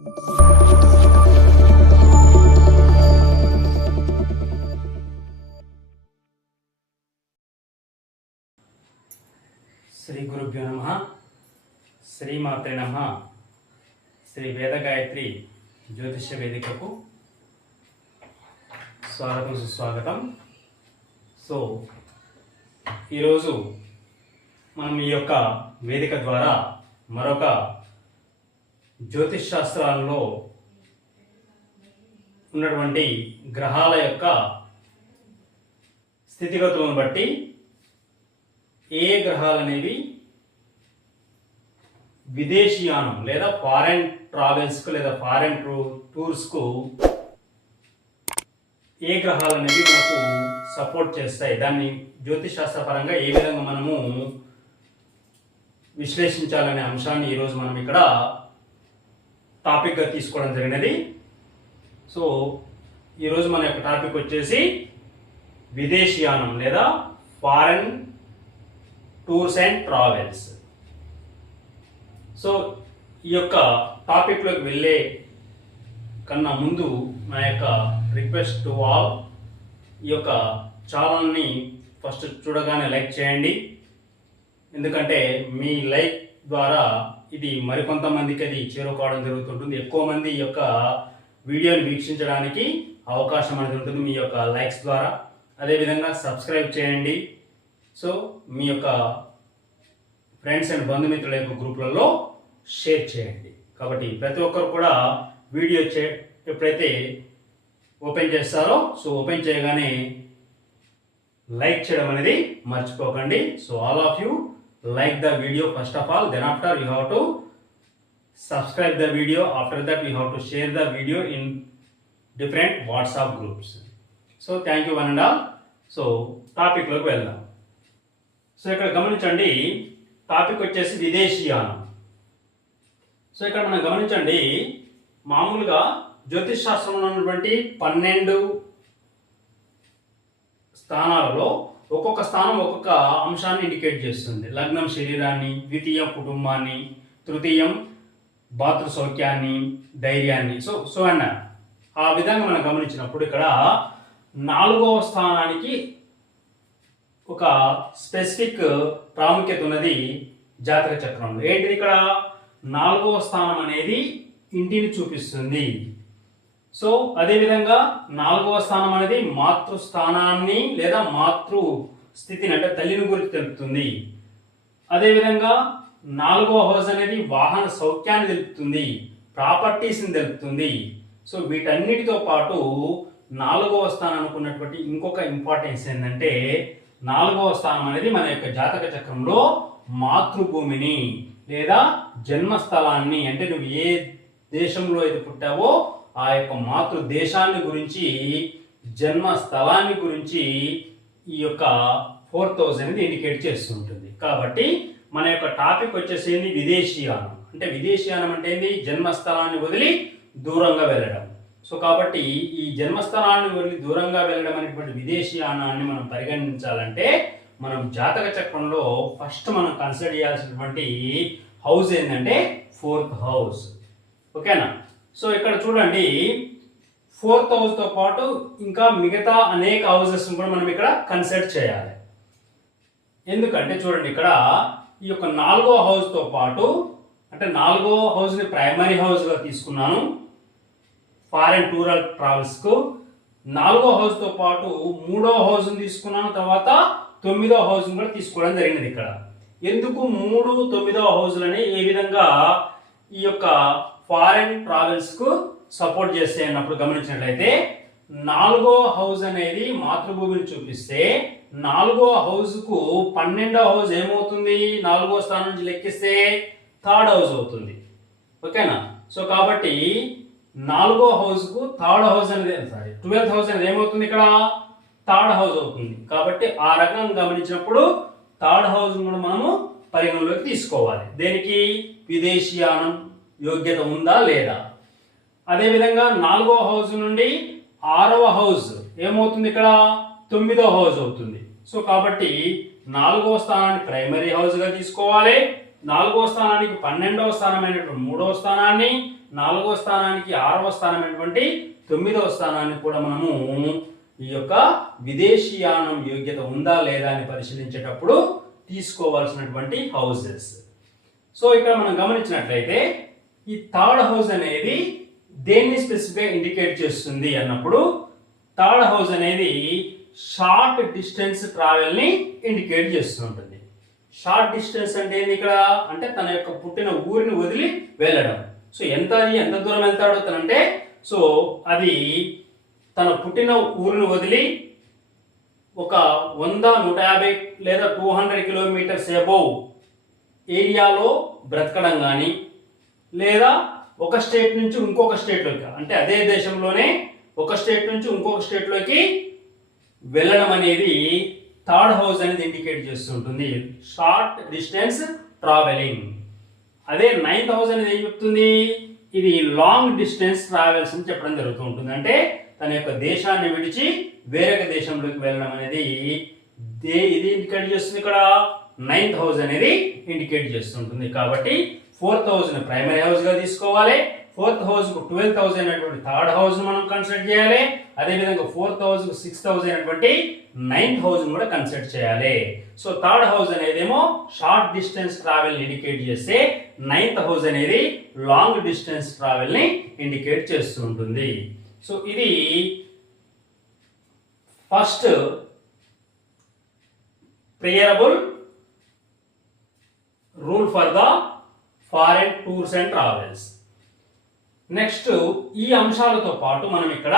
శ్రీ గురుభ్యో నమః. శ్రీమాత్రే నమః. శ్రీ వేద గాయత్రి జ్యోతిష్య వేదికకు స్వాగతం, సుస్వాగతం. సో ఈరోజు మనం ఈ యొక్క వేదిక ద్వారా మరొక జ్యోతిష్ శాస్త్రాలలో ఉన్నటువంటి గ్రహాల యొక్క స్థితిగతులను బట్టి ఏ గ్రహాలు అనేవి విదేశీయానం లేదా ఫారెన్ ట్రావెల్స్కు లేదా ఫారెన్ టూర్స్కు ఏ గ్రహాలు అనేవి మనకు సపోర్ట్ చేస్తాయి, దాన్ని జ్యోతిష్ శాస్త్రపరంగా ఏ విధంగా మనము విశ్లేషించాలనే అంశాన్ని ఈరోజు మనం ఇక్కడ టాపిక్గా తీసుకోవడం జరిగినది. సో ఈరోజు మన యొక్క టాపిక్ వచ్చేసి విదేశీయానం లేదా foreign tours and travels. So ఈ యొక్క టాపిక్లోకి వెళ్ళే కన్నా ముందు నా యొక్క రిక్వెస్ట్ టు ఆల్, ఈ యొక్క ఛానల్ని ఫస్ట్ చూడగానే లైక్ చేయండి. ఎందుకంటే మీ లైక్ ద్వారా ఇది మరికొంతమందికి అది చేరుకోవడం జరుగుతుంటుంది. ఎక్కువ మంది ఈ యొక్క వీడియోని వీక్షించడానికి అవకాశం అనేది ఉంటుంది మీ యొక్క లైక్స్ ద్వారా. అదేవిధంగా సబ్స్క్రైబ్ చేయండి. సో మీ యొక్క ఫ్రెండ్స్ అండ్ బంధుమిత్రుల యొక్క గ్రూప్లలో షేర్ చేయండి. కాబట్టి ప్రతి ఒక్కరు కూడా వీడియో ఎప్పుడైతే ఓపెన్ చేస్తారో, సో ఓపెన్ చేయగానే లైక్ చేయడం అనేది మర్చిపోకండి. So all of you like the video first of all, then after you have to subscribe the video. After that you have to share the video in different WhatsApp groups. So thank you one and all. So టాపిక్లోకి వెళ్దాం. So ఇక్కడ గమనించండి, topic వచ్చేసి విదేశీయానం. So ఇక్కడ మనం గమనించండి, మామూలుగా జ్యోతిష్ శాస్త్రంలో ఉన్నటువంటి 12 స్థానాలలో ఒక్కొక్క స్థానం ఒక్కొక్క అంశాన్ని ఇండికేట్ చేస్తుంది. లగ్నం శరీరాన్ని, ద్వితీయం కుటుంబాన్ని, తృతీయం భాతృ సౌఖ్యాన్ని, ధైర్యాన్ని, సో అండ్ ఆ విధంగా మనం గమనించినప్పుడు ఇక్కడ 4వ స్థానానికి ఒక స్పెసిఫిక్ ప్రాముఖ్యత ఉన్నది జాతక చక్రంలో. ఏంటిది ఇక్కడ 4వ స్థానం అనేది ఇంటిని చూపిస్తుంది. సో అదేవిధంగా 4వ స్థానం అనేది మాతృస్థానాన్ని లేదా మాతృ స్థితిని అంటే తల్లిని గురించి తెలుపుతుంది. అదేవిధంగా 4వ హౌస్ అనేది వాహన సౌఖ్యాన్ని తెలుపుతుంది, ప్రాపర్టీస్ని తెలుపుతుంది. సో వీటన్నిటితో పాటు 4వ స్థానానికి ఉన్నటువంటి ఇంకొక ఇంపార్టెన్స్ ఏంటంటే 4వ స్థానం అనేది మన యొక్క జాతక చక్రంలో మాతృభూమిని లేదా జన్మస్థలాన్ని, అంటే నువ్వు ఏ దేశంలో అయితే పుట్టావో ఆ యొక్క మాతృ దేశాన్ని గురించి, జన్మస్థలాన్ని గురించి ఈ యొక్క 4th హౌస్ అనేది ఇండికేట్ చేస్తుంటుంది. కాబట్టి మన యొక్క టాపిక్ వచ్చేసి విదేశీయానం. అంటే విదేశీయానం అంటే ఏంది? జన్మస్థలాన్ని వదిలి దూరంగా వెళ్ళడం. సో కాబట్టి ఈ జన్మస్థలాన్ని వదిలి దూరంగా వెళ్ళడం అనేటువంటి విదేశీయానాన్ని మనం పరిగణించాలంటే మనం జాతక చక్రంలో ఫస్ట్ మనం కన్సిడర్ చేయాల్సినటువంటి హౌస్ ఏంటంటే 4th హౌస్. ఓకేనా? సో ఇక్కడ చూడండి, 4th హౌస్తో పాటు ఇంకా మిగతా అనేక హౌసెస్ కూడా మనం ఇక్కడ కన్సిడర్ చేయాలి. ఎందుకంటే చూడండి, ఇక్కడ ఈ యొక్క 4వ హౌస్తో పాటు, అంటే 4వ హౌస్ని ప్రైమరీ హౌస్గా తీసుకున్నాను ఫారెన్ టూరల్ ట్రావెల్స్కు. 4వ హౌస్తో పాటు 3వ హౌస్ని తీసుకున్నాను, తర్వాత 9వ హౌస్ని కూడా తీసుకోవడం జరిగినది. ఇక్కడ ఎందుకు 3, 9వ హౌస్లని ఏ విధంగా ఈ యొక్క ఫారెన్ ట్రావెల్స్కు సపోర్ట్ చేస్తే అన్నప్పుడు గమనించినట్లయితే 4వ హౌస్ అనేది మాతృభూమిని చూపిస్తే 4వ హౌస్కు 12వ హౌస్ ఏమవుతుంది? 4వ స్థానం నుంచి లెక్కిస్తే 3rd హౌస్ అవుతుంది. ఓకేనా? సో కాబట్టి 4వ హౌస్కు 3rd హౌస్ అనేది 12th హౌస్ అనేది ఏమవుతుంది? ఇక్కడ 3rd హౌస్ అవుతుంది. కాబట్టి ఆ రకంగా గమనించినప్పుడు 3rd హౌస్ కూడా మనము పరిగణలోకి తీసుకోవాలి. దేనికి? విదేశీయానం యోగ్యత ఉందా లేదా. అదేవిధంగా 4వ హౌస్ నుండి 6వ హౌస్ ఏమవుతుంది? ఇక్కడ 9వ హౌస్ అవుతుంది. సో కాబట్టి 4వ స్థానాన్ని ప్రైమరీ హౌస్గా తీసుకోవాలి, నాలుగవ స్థానానికి 12వ స్థానమైనటువంటి 3వ స్థానాన్ని, 4వ స్థానానికి 6వ స్థానమైనటువంటి 9వ స్థానాన్ని కూడా మనము ఈ యొక్క విదేశీయానం యోగ్యత ఉందా లేదా అని పరిశీలించేటప్పుడు తీసుకోవాల్సినటువంటి హౌసెస్. సో ఇక్కడ మనం గమనించినట్లయితే ఈ థర్డ్ హౌస్ అనేది దేన్ని స్పెసిఫిక్గా ఇండికేట్ చేస్తుంది అన్నప్పుడు థర్డ్ హౌస్ అనేది షార్ట్ డిస్టెన్స్ ట్రావెల్ ని ఇండికేట్ చేస్తూ ఉంటుంది. షార్ట్ డిస్టెన్స్ అంటే ఏంది ఇక్కడ అంటే తన యొక్క పుట్టిన ఊరిని వదిలి వెళ్ళడం. సో ఎంత దూరం వెళ్తాడో తనంటే సో అది తన పుట్టిన ఊరిని వదిలి ఒక 100, 150 లేదా 200 కిలోమీటర్స్ అబౌవ్ ఏరియాలో బ్రతకడం కానీ లేదా ఒక స్టేట్ నుంచి ఇంకొక స్టేట్లోకి అంటే అదే దేశంలోనే ఒక స్టేట్ నుంచి ఇంకొక స్టేట్లోకి వెళ్ళడం అనేది థర్డ్ హౌస్ అనేది ఇండికేట్ చేస్తుంటుంది, షార్ట్ డిస్టెన్స్ ట్రావెలింగ్. అదే 9th హౌస్ అనేది ఏం చెప్తుంది, ఇది లాంగ్ డిస్టెన్స్ ట్రావెల్స్ అని చెప్పడం జరుగుతూ ఉంటుంది. అంటే తన యొక్క దేశాన్ని విడిచి వేరొక దేశంలోకి వెళ్ళడం అనేది ఇది ఇండికేట్ చేస్తుంది. ఇక్కడ 9th హౌస్ అనేది ఇండికేట్ చేస్తుంటుంది. కాబట్టి 4th హౌస్ ని ప్రైమరీ హౌస్ గా తీసుకోవాలి. 4th హౌస్ కు 12th హౌస్ అయినటువంటి థర్డ్ హౌస్ మనం కన్సిడర్ చేయాలి. అదే విధంగా 4th హౌస్ కు 6th హౌస్ అయినటువంటి 9th హౌస్ కూడా కన్సిడర్ చేయాలి. సో థర్డ్ హౌస్ అనేదేమో షార్ట్ డిస్టెన్స్ ట్రావెల్ ఇండికేట్ చేస్తే 9th హౌస్ అనేది లాంగ్ డిస్టెన్స్ ట్రావెల్ ని ఇండికేట్ చేస్తూ ఉంటుంది. సో ఇది first preferable rule for the foreign tours and travels. Next ఈ అంశాలతో పాటు మనం ఇక్కడ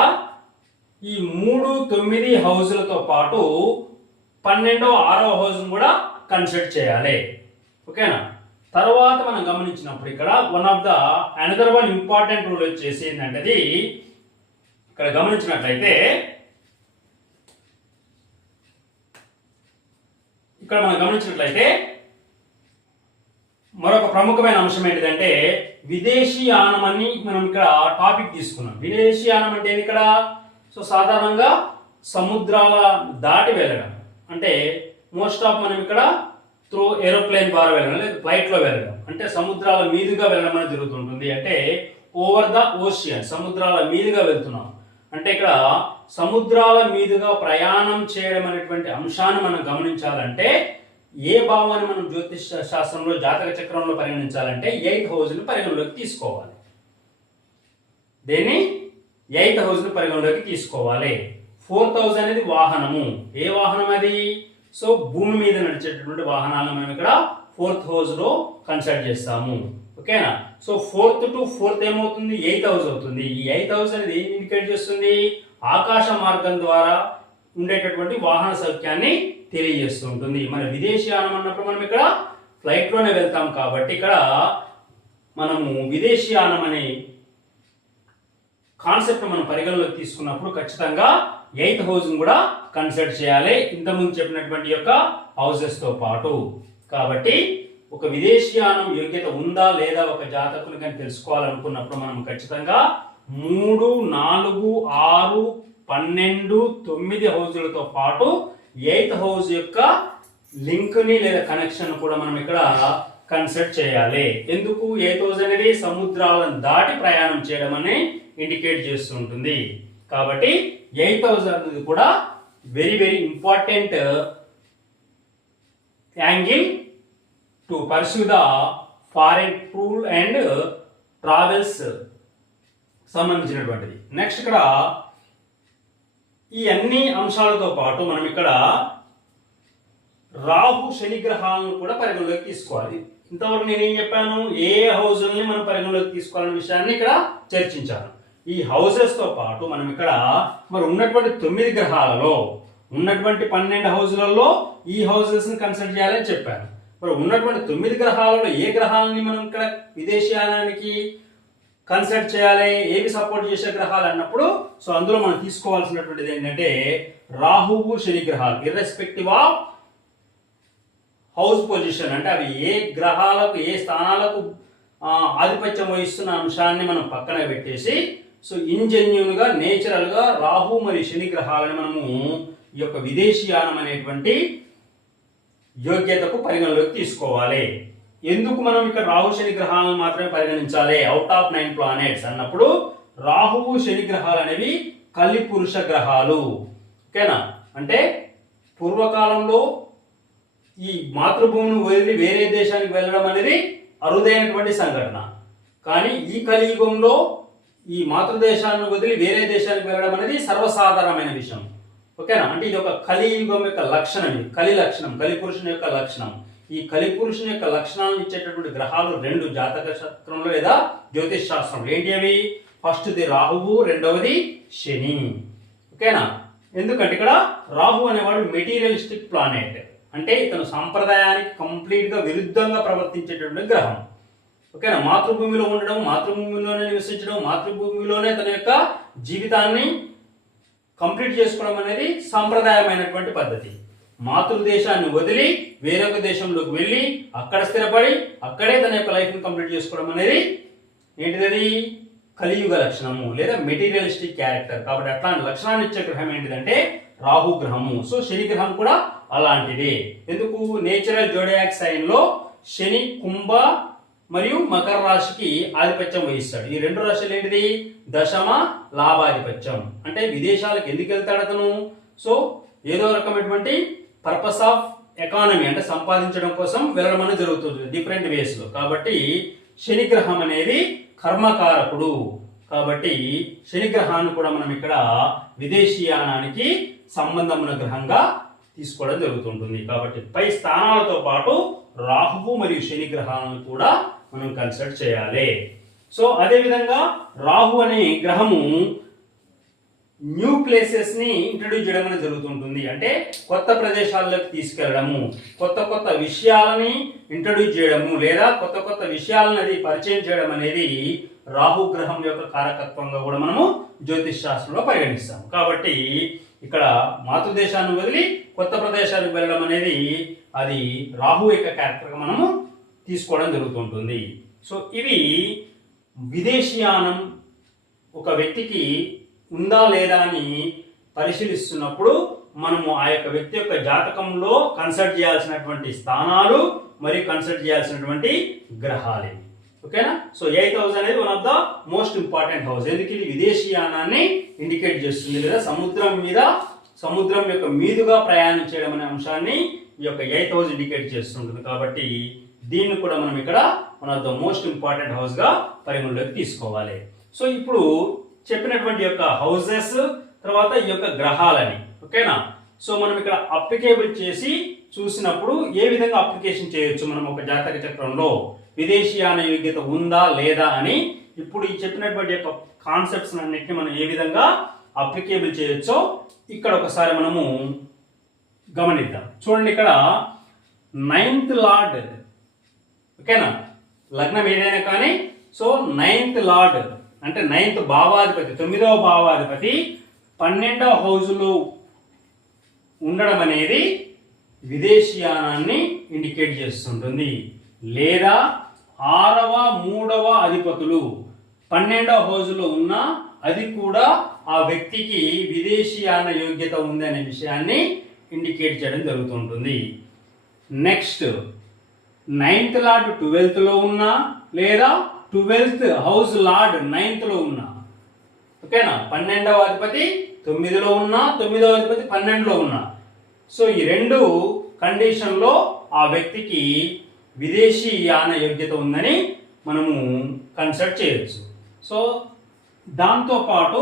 ఈ 3, 9 హౌజులతో పాటు 12వ 6వ హౌస్ కూడా కన్సిడర్ చేయాలి. ఓకేనా? తర్వాత మనం గమనించినప్పుడు ఇక్కడ అనదర్ వన్ ఇంపార్టెంట్ రూల్ వచ్చేసి ఏంటంటే ఇక్కడ గమనించినట్లయితే మరొక ప్రముఖమైన అంశం ఏంటిదంటే విదేశీయానం అని మనం ఇక్కడ టాపిక్ తీసుకున్నాం. విదేశీయానం అంటే ఇక్కడ సో సాధారణంగా సముద్రాల దాటి వెళ్ళడం అంటే మోస్ట్ ఆఫ్ మనం ఇక్కడ త్రూ ఏరోప్లేన్ ద్వారా వెళ్ళడం లేదా ఫ్లైట్లో వెళ్ళడం అంటే సముద్రాల మీదుగా వెళ్ళడం అనేది జరుగుతుంటుంది. అంటే ఓవర్ ద ఓషియన్ సముద్రాల మీదుగా వెళ్తున్నాం అంటే ఇక్కడ సముద్రాల మీదుగా ప్రయాణం చేయడం అనేటువంటి అంశాన్ని మనం గమనించాలంటే ఏ భావాన్ని మనం జ్యోతిష్ శాస్త్రంలో జాతక చక్రంలో పరిగణించాలంటే 8th హౌస్ ని పరిగణలోకి తీసుకోవాలి. దేన్ని 8th హౌస్ ని పరిగణలోకి తీసుకోవాలి. 4th హౌస్ అనేది వాహనము. ఏ వాహనం అది? సో భూమి మీద నడిచేటటువంటి వాహనాలను మనం ఇక్కడ 4th హౌస్ లో కన్సిడర్ చేస్తాము. ఓకేనా? సో 4th to 4th ఏమవుతుంది? 8th హౌస్ అవుతుంది. ఈ 8th హౌస్ అనేది ఏం ఇండికేట్ చేస్తుంది? ఆకాశ మార్గం ద్వారా ఉండేటటువంటి వాహన సౌఖ్యాన్ని తెలియజేస్తూ ఉంటుంది. మన విదేశీయానం అన్నప్పుడు మనం ఇక్కడ ఫ్లైట్ లోనే వెళ్తాం కాబట్టి ఇక్కడ మనము విదేశీయానం అనే కాన్సెప్ట్ మనం పరిగణలోకి తీసుకున్నప్పుడు ఖచ్చితంగా 8th హౌస్ కూడా కన్సిడర్ చేయాలి ఇంతకుముందు చెప్పినటువంటి యొక్క హౌసెస్ తో పాటు. కాబట్టి ఒక విదేశీయానం యోగ్యత ఉందా లేదా ఒక జాతకుని కానీ తెలుసుకోవాలనుకున్నప్పుడు మనం ఖచ్చితంగా 3, 4, 6, 12, 9 హౌజులతో పాటు 8th హౌస్ యొక్క లింక్ ని లేదా కనెక్షన్ కూడా మనం ఇక్కడ కన్సిడర్ చేయాలి. ఎందుకు? 8th హౌస్ అనేది సముద్రాలను దాటి ప్రయాణం చేయడం అని ఇండికేట్ చేస్తూ ఉంటుంది. కాబట్టి 8th హౌస్ అనేది కూడా very very important angle to pursue the foreign tour and travels సంబంధించినటువంటిది. నెక్స్ట్ ఇక్కడ ఈ అన్ని అంశాలతో పాటు మనం ఇక్కడ రాహు శని గ్రహాలను కూడా పరిగణలోకి తీసుకోవాలి. ఇంతవరకు నేనేం చెప్పాను? ఏ హౌజుల్ని మనం పరిగణలోకి తీసుకోవాలనే విషయాన్ని ఇక్కడ చర్చించాను. ఈ హౌసెస్ తో పాటు మనం ఇక్కడ మరి ఉన్నటువంటి 9 గ్రహాలలో ఉన్నటువంటి 12 హౌజులలో ఈ హౌసెస్ ని కన్సిడర్ చేయాలని చెప్పాను. మరి ఉన్నటువంటి 9 గ్రహాలలో ఏ గ్రహాలని మనం ఇక్కడ విదేశీయానానికి కన్సిడర్ చేయాలి? ఏవి సపోర్ట్ చేసే గ్రహాలు అన్నప్పుడు సో అందులో మనం తీసుకోవాల్సినటువంటిది ఏంటంటే రాహువు శని గ్రహాలు ఇర్రెస్పెక్టివ్ ఆఫ్ హౌస్ పొజిషన్ అంటే అవి ఏ గ్రహాలకు ఏ స్థానాలకు ఆధిపత్యం వహిస్తున్న అంశాన్ని మనం పక్కన పెట్టేసి సో ఇంజెన్యూన్ గా నేచురల్ గా రాహు మరియు శని గ్రహాలను మనము ఈ యొక్క విదేశీయానం అనేటువంటి యోగ్యతకు పరిగణలోకి తీసుకోవాలి. ఎందుకు మనం ఇక్కడ రాహు శని గ్రహాలను మాత్రమే పరిగణించాలి అవుట్ ఆఫ్ 9 ప్లానెట్స్ అన్నప్పుడు రాహువు శని గ్రహాలు అనేవి కలిపురుష గ్రహాలు. ఓకేనా, అంటే పూర్వకాలంలో ఈ మాతృభూమిని వదిలి వేరే దేశానికి వెళ్ళడం అనేది అరుదైనటువంటి సంఘటన. కానీ ఈ కలియుగంలో ఈ మాతృదేశాన్ని వదిలి వేరే దేశానికి వెళ్ళడం అనేది సర్వసాధారణమైన విషయం. ఓకేనా, అంటే ఇది ఒక కలియుగం యొక్క లక్షణం, ఇది కలి లక్షణం, కలిపురుషుని యొక్క లక్షణం. ఈ కలిపురుషుని యొక్క లక్షణాలను ఇచ్చేటటువంటి గ్రహాలు 2 జాతక చక్రంలో లేదా జ్యోతిష్ శాస్త్రంలో. ఏంటి అవి? ఫస్ట్ది రాహువు, రెండవది శని. ఓకేనా, ఎందుకంటే ఇక్కడ రాహు అనేవాడు మెటీరియలిస్టిక్ ప్లానెట్, అంటే ఇతను సాంప్రదాయానికి కంప్లీట్ గా విరుద్ధంగా ప్రవర్తించేటటువంటి గ్రహం. ఓకేనా, మాతృభూమిలో ఉండడం, మాతృభూమిలోనే నివసించడం, మాతృభూమిలోనే తన యొక్క జీవితాన్ని కంప్లీట్ చేసుకోవడం అనేది సాంప్రదాయమైనటువంటి పద్ధతి. మాతృదేశాన్ని వదిలి వేరొక దేశంలోకి వెళ్ళి అక్కడ స్థిరపడి అక్కడే తన యొక్క లైఫ్ని కంప్లీట్ చేసుకోవడం అనేది ఏంటిది? కలియుగ లక్షణము లేదా మెటీరియలిస్టిక్ క్యారెక్టర్. కాబట్టి అట్లాంటి లక్షణాన్ని ఇచ్చే గ్రహం ఏంటిదంటే రాహు గ్రహము. సో శని గ్రహం కూడా అలాంటిదే. ఎందుకు? నేచురల్ జోడియాక్ సైన్ లో శని కుంభ మరియు మకర రాశికి ఆధిపత్యం వహిస్తాడు. ఈ 2 రాశులు ఏంటిది? దశమ లాభాధిపత్యం. అంటే విదేశాలకు ఎందుకు వెళ్తాడు అతను? సో ఏదో రకమైనటువంటి పర్పస్ ఆఫ్ ఎకానమీ, అంటే సంపాదించడం కోసం వెళ్ళడం అనేది జరుగుతుంది డిఫరెంట్ వేస్ లో. కాబట్టి శని గ్రహం అనేది కర్మకారకుడు. కాబట్టి శని గ్రహాన్ని కూడా మనం ఇక్కడ విదేశీయానానికి సంబంధం ఉన్న గ్రహంగా తీసుకోవడం జరుగుతుంటుంది. కాబట్టి పై స్థానాలతో పాటు రాహువు మరియు శని గ్రహాలను కూడా మనం కన్సిడర్ చేయాలి. సో అదే విధంగా రాహు అనే గ్రహము న్యూ ప్లేసెస్ ని ఇంట్రడ్యూస్ చేయడం అనేది జరుగుతుంటుంది. అంటే కొత్త ప్రదేశాల్లోకి తీసుకెళ్లడము, కొత్త కొత్త విషయాలని ఇంట్రడ్యూస్ చేయడము లేదా కొత్త కొత్త విషయాలను అది పరిచయం చేయడం అనేది రాహు గ్రహం యొక్క కారకత్వంగా కూడా మనము జ్యోతిష్ శాస్త్రంలో పరిగణిస్తాము. కాబట్టి ఇక్కడ మాతృదేశాన్ని వదిలి కొత్త ప్రదేశాలకు వెళ్ళడం అనేది అది రాహు యొక్క క్యారెక్టర్గా మనము తీసుకోవడం జరుగుతుంటుంది. సో ఇవి విదేశీయానం ఒక వ్యక్తికి ఉందా లేదా అని పరిశీలిస్తున్నప్పుడు మనము ఆ యొక్క వ్యక్తి యొక్క జాతకంలో కన్సల్ట్ చేయాల్సినటువంటి స్థానాలు మరియు కన్సల్ట్ చేయాల్సినటువంటి గ్రహాలు. ఓకేనా, సో 8th హౌస్ అనేది one of the most important house. ఎందుకు? ఇది విదేశీయానాన్ని ఇండికేట్ చేస్తుంది లేదా సముద్రం యొక్క మీదుగా ప్రయాణం చేయడం అనే అంశాన్ని ఈ యొక్క 8th హౌస్ ఇండికేట్ చేస్తుంటుంది. కాబట్టి దీన్ని కూడా మనం ఇక్కడ one of the most important house గా పరిగణలోకి తీసుకోవాలి. సో ఇప్పుడు చెప్పినటువంటి యొక్క హౌసెస్ తర్వాత ఈ యొక్క గ్రహాలని, ఓకేనా. సో మనం ఇక్కడ అప్లికేబుల్ చేసి చూసినప్పుడు ఏ విధంగా అప్లికేషన్ చేయొచ్చు మనం ఒక జాతక చక్రంలో విదేశీయాన యోగ్యత ఉందా లేదా అని ఇప్పుడు ఈ చెప్పినటువంటి యొక్క కాన్సెప్ట్స్ అన్నిటిని మనం ఏ విధంగా అప్లికేబుల్ చేయొచ్చో ఇక్కడ ఒకసారి మనము గమనిద్దాం. చూడండి, ఇక్కడ 9th లార్డ్, ఓకేనా, లగ్నం ఏదైనా కానీ సో 9th లార్డ్ అంటే 9th భావాధిపతి, 9వ భావాధిపతి 12వ హౌస్లో ఉండడం అనేది విదేశీయానాన్ని ఇండికేట్ చేస్తుంటుంది. లేదా 6వ 3వ అధిపతులు 12వ హౌస్లో ఉన్న అది కూడా ఆ వ్యక్తికి విదేశీయాన యోగ్యత ఉంది అనే విషయాన్ని ఇండికేట్ చేయడం జరుగుతుంటుంది. నెక్స్ట్ 9th లార్డ్ 12th లో ఉన్నా లేదా 12th హౌస్ లార్డ్ 9th లో ఉన్నా, ఓకేనా, 12వ అధిపతి 9లో ఉన్నా 9వ అధిపతి 12లో ఉన్నా, సో ఈ 2 కండిషన్లో ఆ వ్యక్తికి విదేశీ యాన యోగ్యత ఉందని మనము కన్సిడర్ చేయొచ్చు. సో దాంతో పాటు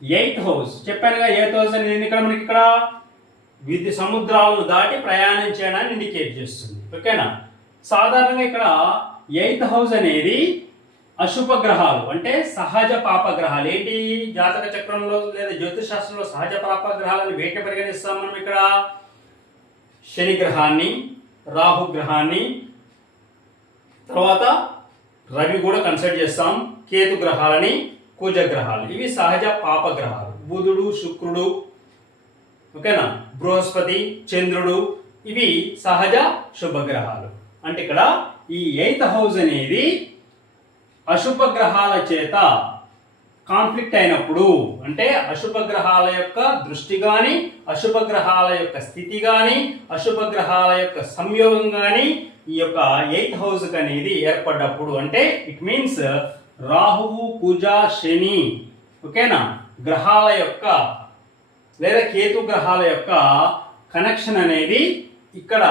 8th హౌస్ చెప్పానుగా, 8th హౌస్ అనేది ఇక్కడ మనకి ఇక్కడ సముద్రాలను దాటి ప్రయాణం చేయడాన్ని ఇండికేట్ చేస్తుంది. ఓకేనా, సాధారణంగా ఇక్కడ 8th హౌస్ అనేది అశుభ గ్రహాలు అంటే సహజ పాప గ్రహాలు. ఏంటి? జాతక చక్రంలో లేదా జ్యోతిష్ శాస్త్రంలో సహజ పాప గ్రహాలను వేటిని పరిగణిస్తాం మనం ఇక్కడ? శని గ్రహాన్ని, రాహు గ్రహాన్ని, తర్వాత రవి కూడా కన్సిడర్ చేస్తాం, కేతు గ్రహాలని, కుజ గ్రహాలు. ఇవి సహజ పాప గ్రహాలు. బుధుడు, శుక్రుడు, ఓకేనా, బృహస్పతి, చంద్రుడు, ఇవి సహజ శుభగ్రహాలు. అంటే ఇక్కడ ఈ 8th హౌస్ అనేది అశుభ గ్రహాల చేత కాన్ఫ్లిక్ట్ అయినప్పుడు, అంటే అశుభ గ్రహాల యొక్క దృష్టి కానీ, అశుభ గ్రహాల యొక్క స్థితి కానీ, అశుభ గ్రహాల యొక్క సంయోగం కానీ ఈ యొక్క 8th హౌస్ అనేది ఏర్పడ్డప్పుడు, అంటే ఇట్ మీన్స్ రాహువు కుజ శని, ఓకేనా, గ్రహాల యొక్క లేదా కేతు గ్రహాల యొక్క కనెక్షన్ అనేది ఇక్కడ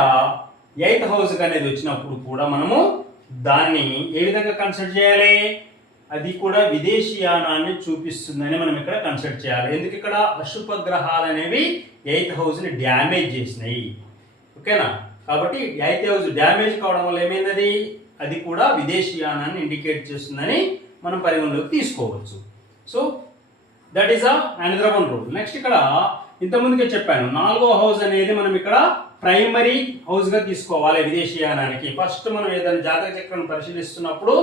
8th హౌస్ అనేది వచ్చినప్పుడు కూడా మనము దాన్ని ఏ విధంగా కన్సిడర్ చేయాలి? అది కూడా విదేశీయానాన్ని చూపిస్తుందని మనం ఇక్కడ కన్సిడర్ చేయాలి. ఎందుకు? ఇక్కడ అశుభ గ్రహాలు అనేవి 8th హౌస్ని డ్యామేజ్ చేసినాయి, ఓకేనా. కాబట్టి 8th హౌస్ డ్యామేజ్ కావడం వల్ల ఏమైంది? అది కూడా విదేశీయానాన్ని ఇండికేట్ చేస్తుందని మనం పరిగణలోకి తీసుకోవచ్చు. So that is another one rule. Next ఇక్కడ ఇంతకుముందుకే చెప్పాను, 4వ హౌస్ అనేది మనం ఇక్కడ ప్రైమరీ హౌస్గా తీసుకోవాలి విదేశీయానానికి. ఫస్ట్ మనం ఏదైనా జాతక చక్రం పరిశీలిస్తున్నప్పుడు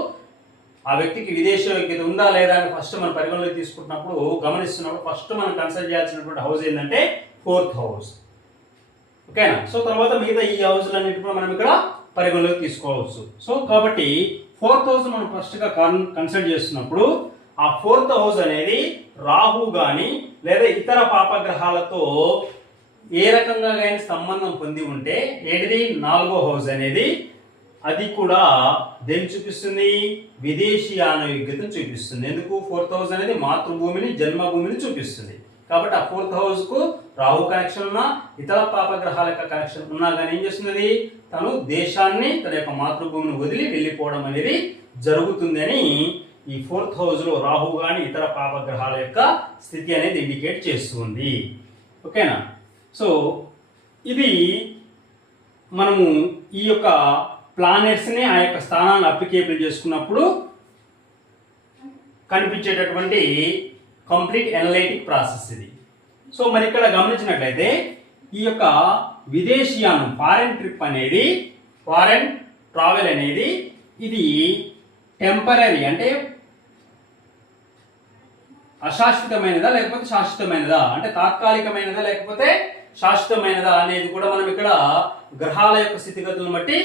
ఆ వ్యక్తికి విదేశ యోగ్యత ఉందా లేదా అని ఫస్ట్ మనం పరిగణలోకి తీసుకుంటున్నప్పుడు గమనిస్తున్నప్పుడు ఫస్ట్ మనం కన్సిడర్ చేయాల్సినటువంటి హౌస్ ఏంటంటే 4th హౌస్, ఓకేనా. సో తర్వాత మిగతా ఈ హౌస్లన్నిటి కూడా మనం ఇక్కడ పరిగణలోకి తీసుకోవచ్చు. సో కాబట్టి 4th హౌస్ మనం ఫస్ట్గా కన్సిడర్ చేస్తున్నప్పుడు ఆ 4th హౌస్ అనేది రాహు కానీ లేదా ఇతర పాపగ్రహాలతో ఏ రకంగా కానీ సంబంధం పొంది ఉంటే ఏంటిది? 4వ హౌస్ అనేది అది కూడా దేన్ని చూపిస్తుంది? విదేశీయాన యోగ్యతను చూపిస్తుంది. ఎందుకు? 4th హౌస్ అనేది మాతృభూమిని, జన్మభూమిని చూపిస్తుంది. కాబట్టి ఆ 4th హౌస్ కు రాహు కనెక్షన్ ఉన్నా, ఇతర పాపగ్రహాల యొక్క కనెక్షన్ ఉన్నా కానీ ఏం చేస్తుంది? తను దేశాన్ని, తన యొక్క మాతృభూమిని వదిలి వెళ్ళిపోవడం అనేది జరుగుతుంది అని ఈ 4th హౌస్ లో రాహు కానీ ఇతర పాపగ్రహాల యొక్క స్థితి అనేది ఇండికేట్ చేస్తుంది, ఓకేనా. సో ఇది మనము ఈ యొక్క ప్లానెట్స్ని ఆ యొక్క స్థానాన్ని అప్లికేబుల్ చేసుకున్నప్పుడు కనిపించేటటువంటి కంప్లీట్ ఎనలైటిక్ ప్రాసెస్ ఇది. సో మరి ఇక్కడ గమనించినట్లయితే ఈ యొక్క విదేశీయానం, ఫారెన్ ట్రిప్ అనేది, ఫారెన్ ట్రావెల్ అనేది ఇది టెంపరీ, అంటే అశాశ్వతమైనదా లేకపోతే శాశ్వతమైనదా, అంటే తాత్కాలికమైనదా లేకపోతే శాశ్వతమైనదా అనేది కూడా మనం ఇక్కడ గ్రహాల యొక్క స్థితిగతులను బట్టి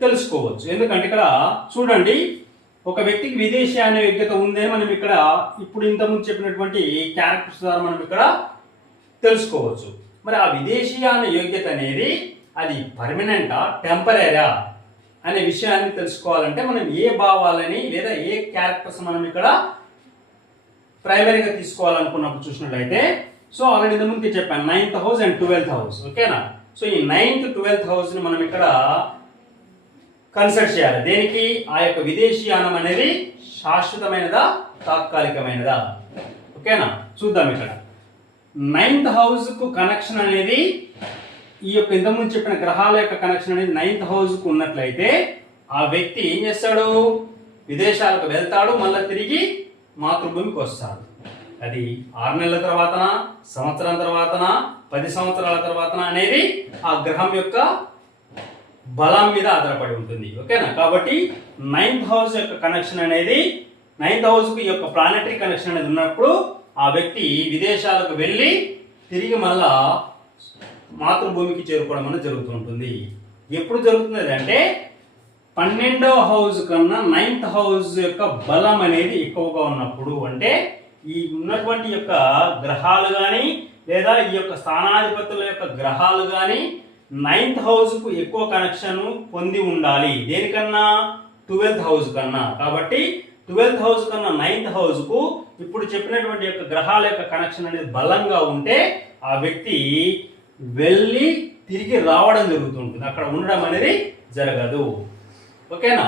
తెలుసుకోవచ్చు. ఎందుకంటే ఇక్కడ చూడండి, ఒక వ్యక్తికి విదేశీయాన యోగ్యత ఉందని మనం ఇక్కడ ఇప్పుడు ఇంతకుముందు చెప్పినటువంటి క్యారెక్టర్స్ ద్వారా మనం ఇక్కడ తెలుసుకోవచ్చు. మరి ఆ విదేశీయాన యోగ్యత అనేది అది పర్మనెంటా, టెంపరీరా అనే విషయాన్ని తెలుసుకోవాలంటే మనం ఏ భావాలని లేదా ఏ క్యారెక్టర్స్ మనం ఇక్కడ ప్రైమరీగా తీసుకోవాలనుకున్నప్పుడు చూసినట్లయితే, సో ఆల్రెడీ ఇంతకుముందు చెప్పాను 9th house and 12th house, ఓకేనా. సో ఈ 9th 12th హౌస్ ని మనం ఇక్కడ కన్సిడర్ చేయాలి. దేనికి? ఆ యొక్క విదేశీయానం అనేది శాశ్వతమైనదా, తాత్కాలికమైనదా, ఓకేనా. చూద్దాం. ఇక్కడ 9th హౌస్ కు కనెక్షన్ అనేది ఈ యొక్క ఇంతకుముందు చెప్పిన గ్రహాల యొక్క కనెక్షన్ అనేది 9th హౌస్ కు ఉన్నట్లయితే ఆ వ్యక్తి ఏం చేస్తాడు? విదేశాలకు వెళ్తాడు, మళ్ళీ తిరిగి మాతృభూమికి వస్తాడు. అది 6 నెలల తర్వాతనా, సంవత్సరం తర్వాతనా, 10 సంవత్సరాల తర్వాతనా అనేది ఆ గ్రహం యొక్క బలం మీద ఆధారపడి ఉంటుంది, ఓకేనా. కాబట్టి 9th హౌస్ యొక్క కనెక్షన్ అనేది, 9th హౌస్ కు యొక్క ప్లానెటరీ కనెక్షన్ అనేది ఉన్నప్పుడు ఆ వ్యక్తి విదేశాలకు వెళ్ళి తిరిగి మళ్ళా మాతృభూమికి చేరుకోవడం అనేది జరుగుతూ ఉంటుంది. ఎప్పుడు జరుగుతుంది అంటే 12వ హౌస్ కన్నా 9th హౌస్ యొక్క బలం అనేది ఎక్కువగా ఉన్నప్పుడు, అంటే ఈ ఉన్నటువంటి యొక్క గ్రహాలు కానీ లేదా ఈ యొక్క స్థానాధిపతుల యొక్క గ్రహాలు కానీ 9th హౌస్ కు ఎక్కువ కనెక్షన్ పొంది ఉండాలి. దేనికన్నా? 12th హౌస్ కన్నా. కాబట్టి 12th హౌస్ కన్నా 9th హౌస్ కు ఇప్పుడు చెప్పినటువంటి యొక్క గ్రహాల యొక్క కనెక్షన్ అనేది బలంగా ఉంటే ఆ వ్యక్తి వెళ్ళి తిరిగి రావడం జరుగుతుంటుంది, అక్కడ ఉండడం అనేది జరగదు, ఓకేనా.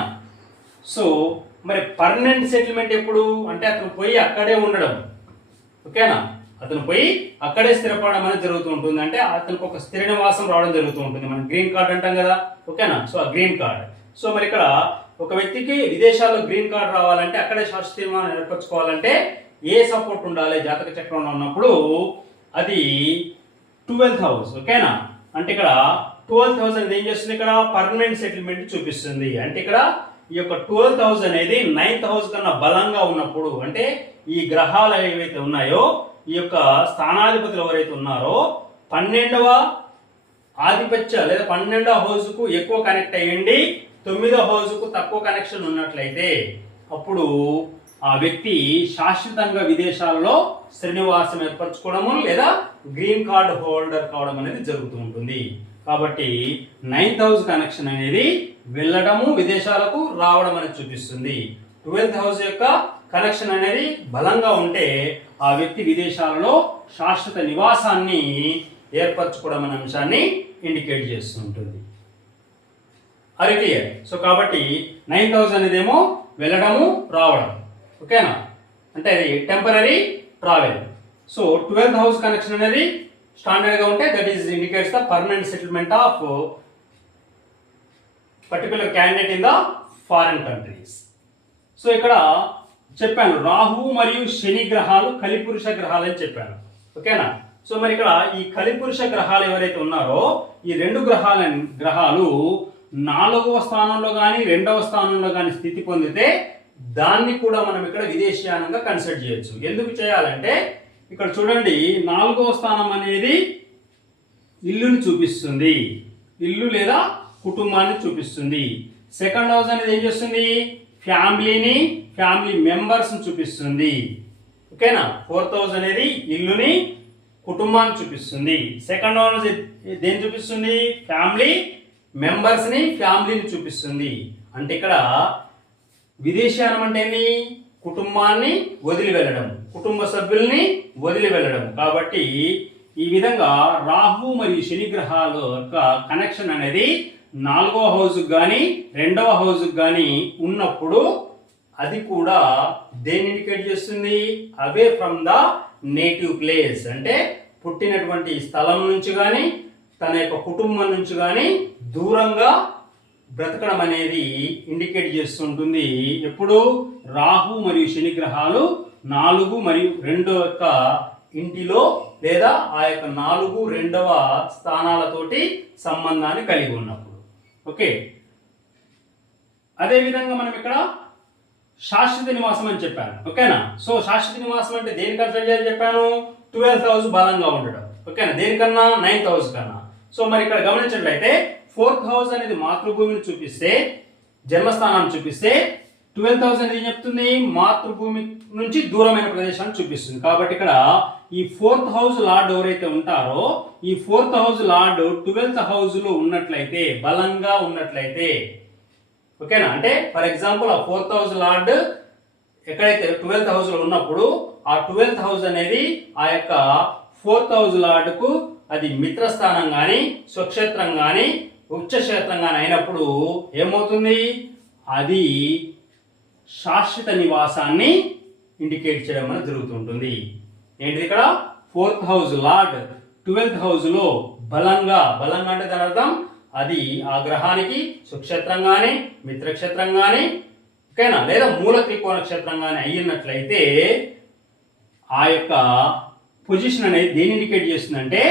సో మరి పర్మనెంట్ సెటిల్మెంట్ ఎప్పుడు? అంటే అతను పోయి అక్కడే ఉండడం, ఓకేనా. అతను పోయి అక్కడే స్థిరపడడం అనేది జరుగుతూ ఉంటుంది. అంటే అతనికి ఒక స్థిర నివాసం రావడం జరుగుతూ ఉంటుంది. మనం గ్రీన్ కార్డ్ అంటాం కదా, ఓకేనా. సో ఆ గ్రీన్ కార్డ్. సో మరి ఇక్కడ ఒక వ్యక్తికి విదేశాల్లో గ్రీన్ కార్డ్ రావాలంటే, అక్కడే శాశ్వత ఏర్పరచుకోవాలంటే ఏ సపోర్ట్ ఉండాలి జాతక చక్రంలో ఉన్నప్పుడు? అది 12th హౌస్, ఓకేనా. అంటే ఇక్కడ 12th హౌస్ అనేది ఏం చేస్తుంది? ఇక్కడ పర్మనెంట్ సెటిల్మెంట్ చూపిస్తుంది. అంటే ఇక్కడ ఈ యొక్క 12th హౌస్ అనేది 9th హౌస్ కన్నా బలంగా ఉన్నప్పుడు, అంటే ఈ గ్రహాలు ఏవైతే ఉన్నాయో, ఈ యొక్క స్థానాధిపతులు ఎవరైతే ఉన్నారో 12వ ఆధిపత్య లేదా 12వ హౌస్ కు ఎక్కువ కనెక్ట్ అయ్యండి, 9వ హౌస్ కు తక్కువ కనెక్షన్ ఉన్నట్లయితే అప్పుడు ఆ వ్యక్తి శాశ్వతంగా విదేశాలలో శ్రీనివాసం ఏర్పరచుకోవడము లేదా గ్రీన్ కార్డ్ హోల్డర్ కావడం అనేది జరుగుతూ ఉంటుంది. కాబట్టి 9th హౌస్ కనెక్షన్ అనేది వెళ్ళడము విదేశాలకు రావడం అనేది చూపిస్తుంది. 12th హౌస్ యొక్క కనెక్షన్ అనేది బలంగా ఉంటే ఆ వ్యక్తి విదేశాలలో శాశ్వత నివాసాన్ని ఏర్పరచుకోవడం అనే అంశాన్ని ఇండికేట్ చేస్తుంటుంది. అది క్లియర్. సో కాబట్టి 9th హౌస్ అనేదేమో వెళ్ళడము రావడం, ఓకేనా, అంటే అది temporary travel. So 12th house connection అనేది స్టాండర్డ్ గా ఉంటే that is indicates the permanent settlement of particular candidate in the foreign countries. So ఇక్కడ చెప్పాను రాహు మరియు శని గ్రహాలు కలిపురుష గ్రహాలు అని చెప్పాను, ఓకేనా. సో మరి ఇక్కడ ఈ కలిపురుష గ్రహాలు ఎవరైతే ఉన్నారో ఈ రెండు గ్రహాలు 4వ స్థానంలో కానీ 2వ స్థానంలో కానీ స్థితి పొందితే దాన్ని కూడా మనం ఇక్కడ విదేశీయానంగా కన్సిడర్ చేయొచ్చు. ఎందుకు చేయాలంటే ఇక్కడ చూడండి 4వ స్థానం అనేది ఇల్లుని చూపిస్తుంది, ఇల్లు లేదా కుటుంబాన్ని చూపిస్తుంది. సెకండ్ హౌస్ అనేది ఏం చేస్తుంది, ఫ్యామిలీ మెంబర్స్ చూపిస్తుంది, ఓకేనా. 4th హౌస్ అనేది ఇల్లుని కుటుంబాన్ని చూపిస్తుంది. సెకండ్ హౌస్ దేని చూపిస్తుంది, ఫ్యామిలీ మెంబర్స్ ని ఫ్యామిలీని చూపిస్తుంది. అంటే ఇక్కడ విదేశీయానం అంటే ఏంటి, కుటుంబాన్ని వదిలి వెళ్ళడం, కుటుంబ సభ్యుల్ని వదిలి వెళ్ళడం. కాబట్టి ఈ విధంగా రాహు మరియు శని గ్రహాల యొక్క కనెక్షన్ అనేది 4వ హౌస్ కానీ 2వ హౌస్ కానీ ఉన్నప్పుడు అది కూడా దేన్ని ఇండికేట్ చేస్తుంది, away from the native place, అంటే పుట్టినటువంటి స్థలం నుంచి కానీ తన యొక్క కుటుంబం నుంచి కానీ దూరంగా బ్రతకడం అనేది ఇండికేట్ చేస్తుంటుంది. ఎప్పుడు రాహు మరియు శని గ్రహాలు 4 మరియు 2 యొక్క ఇంటిలో లేదా ఆ యొక్క 4, 2వ స్థానాలతోటి సంబంధాన్ని కలిగి ఉన్నప్పుడు, ఓకే. అదే విధంగా మనం ఇక్కడ శాశ్వత నివాసం అని చెప్పాను, ఓకేనా. సో శాశ్వత నివాసం అంటే దేని కన్సిడర్ చేయాలని చెప్పాను, 12th హౌస్ బలంగా ఉండడం, ఓకేనా. దేనికన్నా 9th హౌస్ కన్నా. సో మరి ఇక్కడ గమనించినట్లయితే 4th హౌస్ అనేది మాతృభూమిని చూపిస్తే, జన్మస్థానాన్ని చూపిస్తే 12th హౌస్ అనేది ఏం చెప్తుంది, మాతృభూమి నుంచి దూరమైన ప్రదేశాన్ని చూపిస్తుంది. కాబట్టి ఇక్కడ ఈ 4th హౌస్ లార్డ్ ఎవరైతే ఉంటారో ఈ 4th house lord 12th house లో ఉన్నట్లయితే, బలంగా ఉన్నట్లయితే, ఓకేనా. అంటే ఫర్ ఎగ్జాంపుల్ ఆ 4th హౌస్ లార్డ్ ఎక్కడైతే 12th హౌస్ లో ఉన్నప్పుడు ఆ 12th హౌస్ అనేది ఆ యొక్క 4th హౌస్ లార్డ్ కు అది మిత్రస్థానం కానీ స్వక్షేత్రం కానీ ఉచ్చక్షేత్రం కానీ అయినప్పుడు ఏమవుతుంది, అది శాశ్వత నివాసాన్ని ఇండికేట్ చేయడం అనేది జరుగుతుంటుంది. ఏంటిది ఇక్కడ 4th house lord 12th house లో బలంగా అంటే దాని అర్థం అది ఆ గ్రహానికి సుక్షేత్రం కానీ మిత్రక్షేత్రం కానీ, ఓకేనా, లేదా మూల త్రికోణ క్షేత్రం కానీ అయ్యినట్లయితే ఆ యొక్క పొజిషన్ అనేది దేని ఇండికేట్ చేస్తుందంటే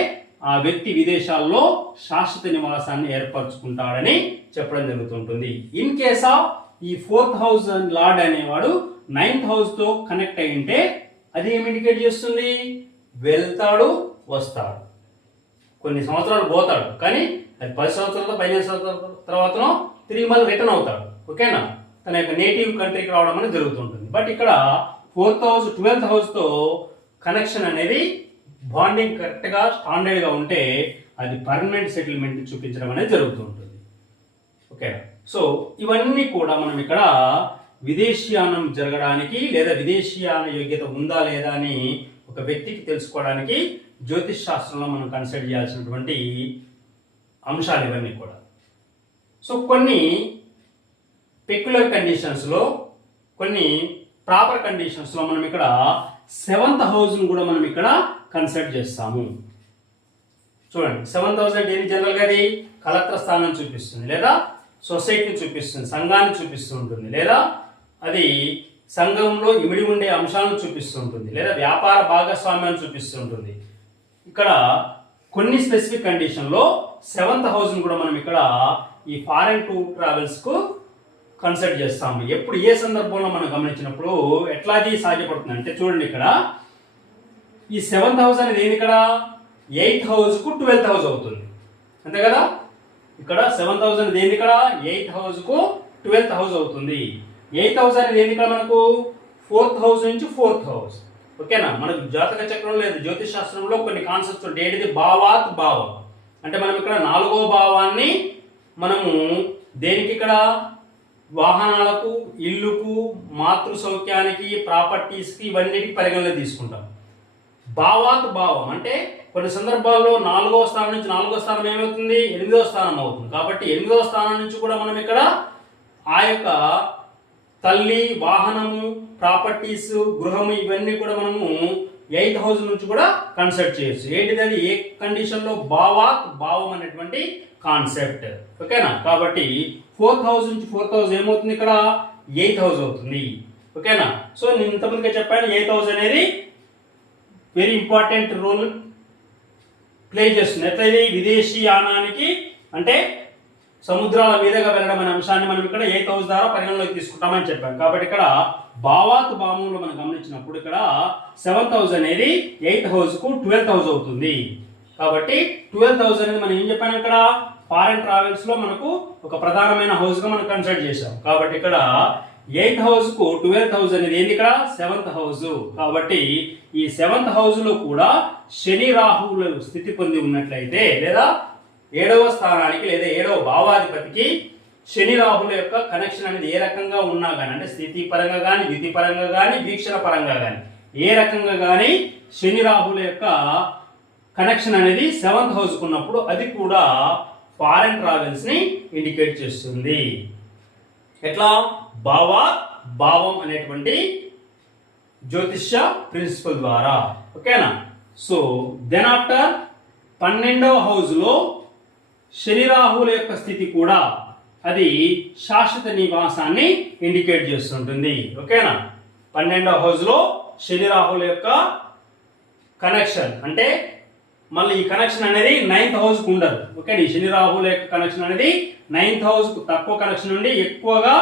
ఆ వ్యక్తి విదేశాల్లో శాశ్వత నివాసాన్ని ఏర్పరచుకుంటాడని చెప్పడం జరుగుతుంటుంది. ఇన్ కేస్ ఆఫ్ ఈ 4th హౌస్ లార్డ్ అనేవాడు 9th హౌస్ తో కనెక్ట్ అయి ఉంటే అది ఏమి ఇండికేట్ చేస్తుంది, వెళ్తాడు వస్తాడు, కొన్ని సంవత్సరాలు పోతాడు, కానీ అది 10 సంవత్సరాల 15 సంవత్సరాల తర్వాతనో తిరిగి మళ్ళీ రిటర్న్ అవుతాడు, ఓకేనా, తన యొక్క నేటివ్ కంట్రీకి రావడం అనేది జరుగుతుంటుంది. బట్ ఇక్కడ 4th హౌస్ 12th హౌస్ తో కనెక్షన్ అనేది బాండింగ్ కరెక్ట్ గా స్టాండర్డ్ గా ఉంటే అది పర్మనెంట్ సెటిల్మెంట్ చూపించడం అనేది జరుగుతుంటుంది, ఓకే. సో ఇవన్నీ కూడా మనం ఇక్కడ విదేశీయానం జరగడానికి లేదా విదేశీయాన యోగ్యత ఉందా లేదా అని ఒక వ్యక్తికి తెలుసుకోవడానికి జ్యోతిష్ శాస్త్రంలో మనం కన్సిడర్ చేయాల్సినటువంటి అంశాలు ఇవన్నీ కూడా. సో కొన్ని పెక్యులర్ కండిషన్స్లో, కొన్ని ప్రాపర్ కండిషన్స్లో మనం ఇక్కడ 7th హౌస్ను కూడా మనం ఇక్కడ కన్సిడర్ చేస్తాము. చూడండి 7th హౌస్ అంటే ఏంటి, జనరల్గా అది కలత్ర స్థానం చూపిస్తుంది, లేదా సొసైటీని చూపిస్తుంది, సంఘాన్ని చూపిస్తూ ఉంటుంది, లేదా అది సంఘంలో ఇమిడి ఉండే అంశాలను చూపిస్తూ ఉంటుంది, లేదా వ్యాపార భాగస్వామ్యాన్ని చూపిస్తూ ఉంటుంది. ఇక్కడ కొన్ని స్పెసిఫిక్ కండిషన్లో 7th హౌస్ను కూడా మనం ఇక్కడ ఈ ఫారెన్ టూర్ ట్రావెల్స్కు కన్సిడర్ చేస్తాము. ఎప్పుడు ఏ సందర్భంలో మనం గమనించినప్పుడు ఎట్లా అది సాధ్యపడుతుంది అంటే చూడండి, ఇక్కడ ఈ 7th హౌస్ అనేది ఏంది, ఇక్కడ 8th హౌస్కు 12th హౌస్ అవుతుంది, అంతే కదా. ఇక్కడ 7th హౌస్ అనేది ఏంది, ఇక్కడ 8th హౌస్కు 12th హౌస్ అవుతుంది. 8th హౌస్ అనేది ఏంది, ఇక్కడ మనకు 4th హౌస్ నుంచి 4th హౌస్, ఓకేనా. మనకు జాతక చక్రంలో లేదా జ్యోతిష్ శాస్త్రంలో కొన్ని కాన్సెప్ట్స్ ఉంటాయి. ఏంటిది, భావాత్ భావం, అంటే మనం ఇక్కడ 4వ భావాన్ని మనము దేనికి ఇక్కడ వాహనాలకు, ఇల్లుకు, మాతృ సౌఖ్యానికి, ప్రాపర్టీస్కి ఇవన్నిటికి పరిగణలో తీసుకుంటాం. భావాత్ భావం అంటే కొన్ని సందర్భాల్లో 4వ స్థానం నుంచి 4వ స్థానం ఏమవుతుంది, 8వ స్థానం అవుతుంది. కాబట్టి 8వ స్థానం నుంచి కూడా మనం ఇక్కడ ఆ యొక్క తల్లి, వాహనము, ప్రాపర్టీస్, గృహము ఇవన్నీ కూడా మనము 8th హౌస్ నుంచి కూడా కన్సిడర్ చేయొచ్చు. ఏంటిది అది, ఏ కండిషన్లో, భావాత్ భావం అనేటువంటి కాన్సెప్ట్. ఓకేనా. కాబట్టి 4th హౌస్ నుంచి 4th హౌస్ ఏమవుతుంది, ఇక్కడ 8th హౌస్ అవుతుంది. ఓకేనా. సో నేను ఇంతకుముందుగా చెప్పాను 8th హౌస్ అనేది వెరీ ఇంపార్టెంట్ రోల్ ప్లే చేస్తుంది. ఎట్లయితే విదేశీయానానికి అంటే సముద్రాల మీదుగా వెళ్ళడం అనే అంశాన్ని మనం ఇక్కడ 8th హౌస్ ద్వారా పరిగణలోకి తీసుకుంటామని చెప్పాం. కాబట్టి ఇక్కడ భావాత్ భావంలో మనం గమనించినప్పుడు ఇక్కడ 7th హౌస్ అనేది 8th హౌస్ కు 12th హౌస్ అవుతుంది. కాబట్టి 12th హౌస్ అనేది మనం ఏం చెప్పాము, ఇక్కడ ఫారెన్ ట్రావెల్స్ లో మనకు ఒక ప్రధానమైన హౌస్ గా మనం కన్సిడర్ చేశాం. కాబట్టి ఇక్కడ 8th హౌస్ కు 12th హౌస్ అనేది ఏంది, ఇక్కడ 7th హౌస్. కాబట్టి ఈ 7th హౌస్ లో కూడా శని రాహువుల స్థితి పొంది ఉన్నట్లయితే, లేదా 7వ స్థానానికి లేదా 7వ భావాధిపతికి శని రాహుల యొక్క కనెక్షన్ అనేది ఏ రకంగా ఉన్నా కానీ, అంటే స్థితి పరంగా కానీ, యుతి పరంగా కానీ, వీక్షణ పరంగా కానీ, ఏ రకంగా కానీ శని రాహుల యొక్క కనెక్షన్ అనేది 7th హౌస్ ఉన్నప్పుడు అది కూడా ఫారెన్ ట్రావెల్స్ ని ఇండికేట్ చేస్తుంది. ఎట్లా, భావం అనేటువంటి జ్యోతిష్య ప్రిన్సిపల్ ద్వారా. ఓకేనా. సో దెన్ ఆఫ్టర్ 12వ హౌస్ లో శని రాహుల యొక్క స్థితి కూడా అది శాశ్వత నివాసాన్ని ఇండికేట్ చేస్తుంటుంది. ఓకేనా. 12వ హౌస్ లో శని రాహుల యొక్క కనెక్షన్ అంటే మళ్ళీ ఈ కనెక్షన్ అనేది 9th హౌస్ కు ఉండదు. ఓకే. ఈ శని రాహుల యొక్క కనెక్షన్ అనేది 9th హౌస్ కు తక్కువ కనెక్షన్ నుండి ఎక్కువగా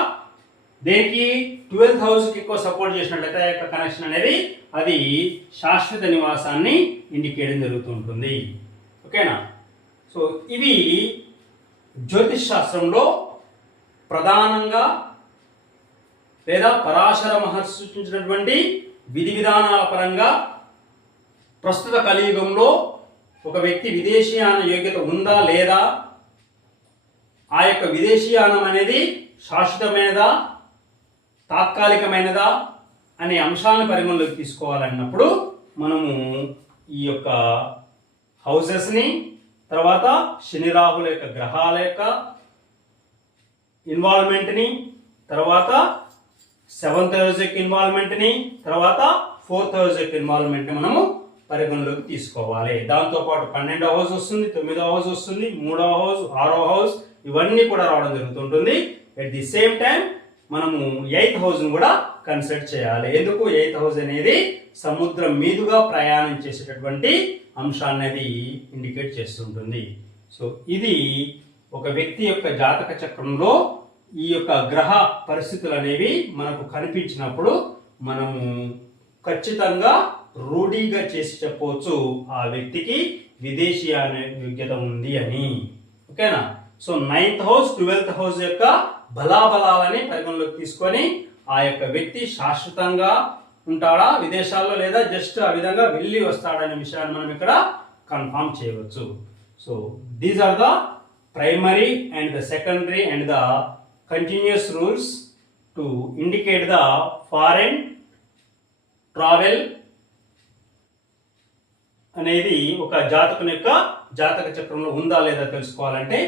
దేనికి 12th హౌస్ కి ఎక్కువ సపోర్ట్ చేసినట్లయితే ఆ యొక్క కనెక్షన్ అనేది అది శాశ్వత నివాసాన్ని ఇండికేట్ జరుగుతుంటుంది. ఓకేనా. సో ఇవి జ్యోతిష్ శాస్త్రంలో ప్రధానంగా లేదా పరాశర మహర్షి సూచించినటువంటి విధి విధానాల పరంగా ప్రస్తుత కలియుగంలో ఒక వ్యక్తి విదేశీయాన యోగ్యత ఉందా లేదా, ఆ యొక్క విదేశీయానం అనేది శాశ్వతమైనదా, తాత్కాలికమైనదా అనే అంశాలను పరిగణలోకి తీసుకోవాలన్నప్పుడు మనము ఈ యొక్క హౌసెస్ని, తర్వాత శని రాహుల యొక్క గ్రహాల యొక్క ఇన్వాల్వ్మెంట్ని, తర్వాత 7th హౌస్ యొక్క ఇన్వాల్వ్మెంట్ని, తర్వాత 4th హౌస్ యొక్క ఇన్వాల్వ్మెంట్ని మనము పరిగణలోకి తీసుకోవాలి. దాంతోపాటు 12వ హౌస్ వస్తుంది, 9వ హౌస్ వస్తుంది, 3వ హౌస్, 6వ హౌస్ ఇవన్నీ కూడా రావడం జరుగుతుంటుంది. ఎట్ ది సేమ్ టైం మనము 8th హౌస్ ను కూడా కన్సిడర్ చేయాలి. ఎందుకు, 8th హౌస్ అనేది సముద్రం మీదుగా ప్రయాణం చేసేటటువంటి అంశాన్ని అది ఇండికేట్ చేస్తుంటుంది. సో ఇది ఒక వ్యక్తి యొక్క జాతక చక్రంలో ఈ యొక్క గ్రహ పరిస్థితులు అనేవి మనకు కనిపించినప్పుడు మనము ఖచ్చితంగా రూఢీగా చేసి చెప్పవచ్చు ఆ వ్యక్తికి విదేశీయాన యోగ్యత ఉంది అని. ఓకేనా. So 9th house 12th house యొక్క బలాబలాలని పరిగణలోకి తీసుకొని ఆ యొక్క వ్యక్తి శాశ్వతంగా ఉంటాడా విదేశాల్లో, లేదా జస్ట్ ఆ విధంగా వెళ్ళి వస్తాడనే విషయాన్ని మనం ఇక్కడ కన్ఫర్మ్ చేయవచ్చు. So these are the primary and the secondary and the continuous rules to indicate the foreign travel అనేది ఒక జాతకుని యొక్క జాతక చక్రంలో ఉందా లేదా తెలుసుకోవాలంటే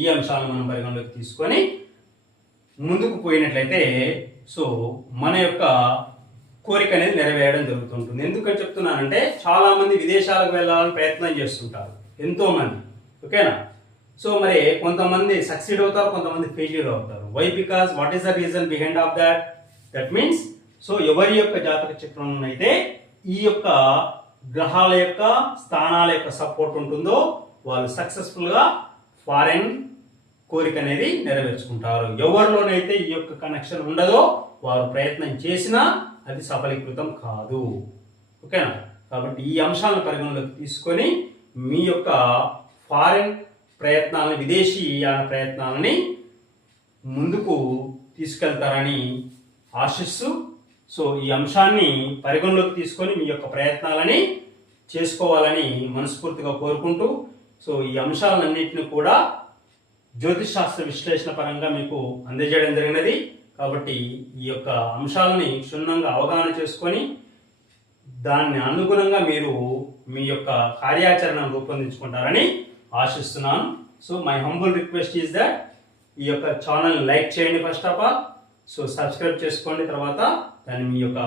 ఈ అంశాలను మనం పరిగణలోకి తీసుకొని ముందుకు పోయినట్లయితే సో మన యొక్క కోరిక అనేది నెరవేరడం జరుగుతుంటుంది. ఎందుకని చెప్తున్నానంటే చాలా మంది విదేశాలకు వెళ్ళాలని ప్రయత్నం చేస్తుంటారు, ఎంతో మంది. ఓకేనా. సో మరి కొంతమంది సక్సీడ్ అవుతారు, కొంతమంది ఫెయిల్యూర్ అవుతారు. Why? Because what is the reason behind of that? That means so ఎవరి యొక్క జాతక చక్రంలో అయితే ఈ యొక్క గ్రహాల యొక్క స్థానాల యొక్క సపోర్ట్ ఉంటుందో వాళ్ళు సక్సెస్ఫుల్ గా ఫారెన్ కోరిక అనేది నెరవేర్చుకుంటారు. ఎవరిలోనైతే ఈ యొక్క కనెక్షన్ ఉండదో వారు ప్రయత్నం చేసినా అది సఫలీకృతం కాదు. ఓకేనా. కాబట్టి ఈ అంశాలను పరిగణలోకి తీసుకొని మీ యొక్క ఫారెన్ ప్రయత్నాలను, విదేశీయాన ప్రయత్నాలని ముందుకు తీసుకెళ్తారని ఆశిస్తూ సో ఈ అంశాన్ని పరిగణలోకి తీసుకొని మీ యొక్క ప్రయత్నాలని చేసుకోవాలని మనస్ఫూర్తిగా కోరుకుంటూ సో ఈ అంశాలన్నింటినీ కూడా జ్యోతిష్ శాస్త్ర విశ్లేషణ పరంగా మీకు అందజేయడం జరిగినది. కాబట్టి ఈ యొక్క అంశాలని క్షుణ్ణంగా అవగాహన చేసుకొని దాన్ని అనుగుణంగా మీరు మీ యొక్క కార్యాచరణను రూపొందించుకుంటారని ఆశిస్తున్నాను. So my humble request is that ఈ యొక్క ఛానల్ లైక్ చేయండి first of all. So subscribe చేసుకోండి. తర్వాత దాన్ని మీ యొక్క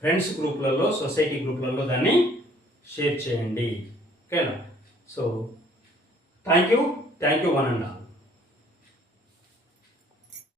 ఫ్రెండ్స్ గ్రూప్లలో, సొసైటీ గ్రూప్లలో దాన్ని షేర్ చేయండి. ఓకేనా? So thank you one and all.